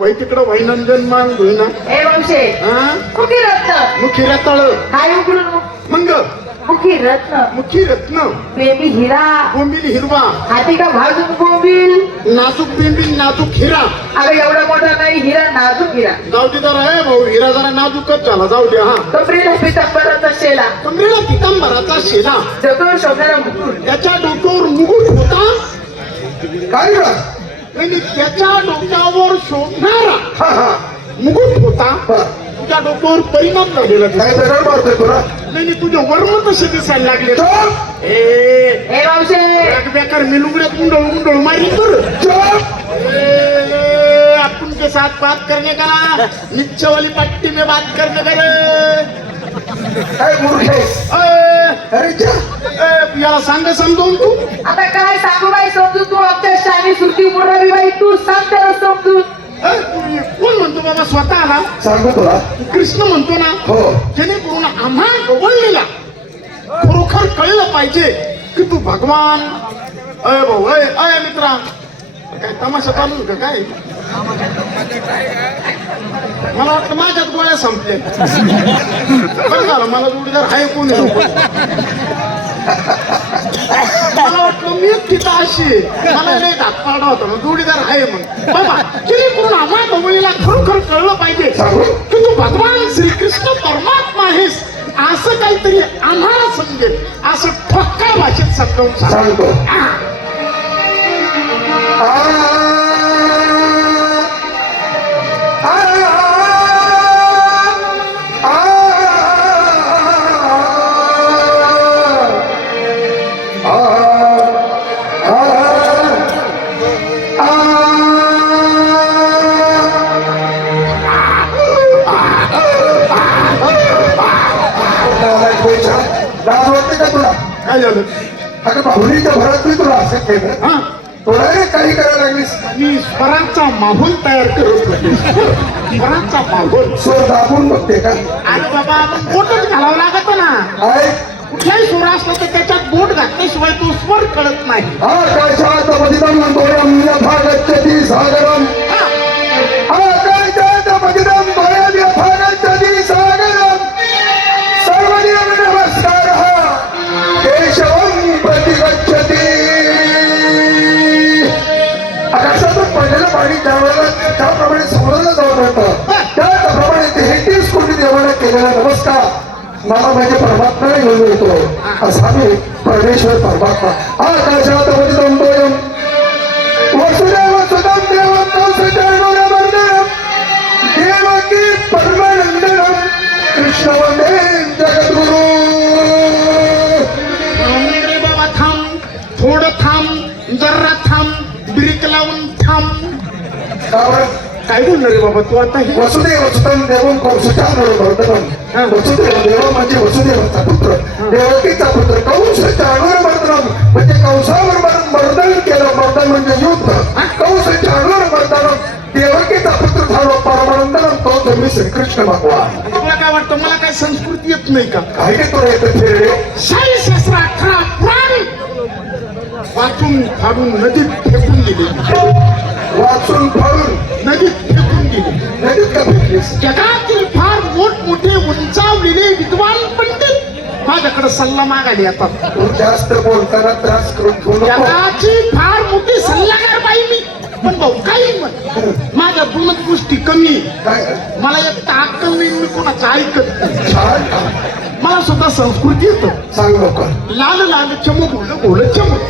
वै तिकडं वैनंदन मान होईना ए वंशे मुखी रत्न मुखी रताळ काय उघडून मंग? मुखी रत्न मुखी रत्न बेबी हिरा. बोंबिल हिरवा. हाती का भाजून बोंबील? नाजूक बिंबिल नाजूक हिरा. अगं एवढा मोठा नाही हिरा नाजूक हिरा. जाऊ दे जरा आहे भाऊ हिरा जरा नाजूकच झाला जाऊ दे हा. कपडे पितांबराचा शेला. कमरेला पितांबराचा शेला. जतो शोधणारा मुकुट. त्याच्या डोक्यावर मुकुट होता. काय आणि त्याच्या डोक्यावर शोभणारा हा हा. मुकुट होता. तुझ्या डोक्यावर परिणाम झालेला. काय दगड मारतोय तुला? नाही तुझे वर्म कसे दिसायला लागले. ए एक बेकार मिलुगड्यात मुंडळ मुंडळ मारी कर चोप ए, अपन के साथ बात करने का? नीचे वाली पट्टी में बात करने का मूर्खे अरे जा. ए, याला सांग समजून तू. आता काय सांगू? शानी सुट्टी मुरारी बाई. तू सांग त्याला समजून. ए, तू कोण म्हणतो बाबा स्वतःला सांगू तुला. कृष्ण म्हणतो ना हो. जेणेकरून आम्हा गवळलेला खरोखर कळलं पाहिजे की तू भगवान. अय भाऊ अय अय मित्रा. काय तमाशा चालू का काय? मला वाटतं माझ्यात गोळ्या संपल्या. बरं झालं मला जोडीदार आहे कोणी. मला वाटलं मी तिथं अशी. आहे. मला नाही धाक पाडा होता. मग जोडीदार आहे मग. बाबा जेणेकरून आम्हा गवळीला खरोखर कळलं पाहिजे की तू भगवान श्रीकृष्ण परमात्मा आहेस. असं काहीतरी आम्हाला समजेल. असं ठोक्का भाषेत समजावून सांग सांगतो. लाज वाटते का तुला? काय झालं? अगं भावनीच्या भरात मी तुला असं केलं. हा. तुला रे काही करायला लागलीस? मी स्वराचा माहोल तयार करत होते. स्वराचा माहोल. स्वर दाबून बघते का? अरे बाबा मग बोटच घालावं लागत ना. आहे कुठलाही स्वर असला तर त्याच्यात बोट घातल्याशिवाय तो स्वर कळत नाही. द्वयं पडलेलं पाणी ज्या वेळेला त्याप्रमाणे समुद्राला जाऊन राहतं. त्याप्रमाणे तेहतीस कोटी देवाला केलेला नमस्कार. मला माझे परमात्म्याला घेऊन येतो. असा मी परमेश्वर परमात्मा. आकाशात द्वयं वसुदेव सुतं देवं कौसुचरणुरमर्दनं देवकी परमानन्दनं कृष्ण वन्दे जगद्गुरु. बाबा थांब थोडं थांब जरा थांब ब्रेक लावून काय बोलणार रे बाबा? तू आता वसुदेव सुतं देवं कौसुचरणुरमर्दनं वसुदेव देव म्हणजे वसुदेवाचा पुत्र. देवकीचा पुत्र. कंस चाणूरमर्दनं म्हणजे कंसावर मर्दन केलं. मर्दन म्हणजे युद्ध. कंस चाणूरमर्दनं देवकीचा पुत्र झालो परमानंदनं. तो तुम्ही श्रीकृष्ण भगवान. तुला काय वाटतं? मला काय संस्कृती येत नाही का? काही नाही तुला येतं फिरले शाही शास्त्र अठरा पुराण वाचून फाडून नदीत फेकून दिले. वाचून फाडून नदीत फेकून दिले. नदीत का भेटलीस जगातील फार मोठमोठे उंचावलेले विद्वान पंडित माझ्याकडे सल्ला मागायला येतात. तू जास्त बोलताना त्रास करून घेऊ नको. जगाची फार मोठी सल्लागार बाई मी. पण भाऊ काही म्हण माझ्या दोनच गोष्टी कमी. आहे. काय? मला एक ताक कमी मी कोणाचं ऐकत नाही. छान. मला सुद्धा संस्कृती येतं. सांग लवकर. लाल लाल चमक भोल भोल चमक.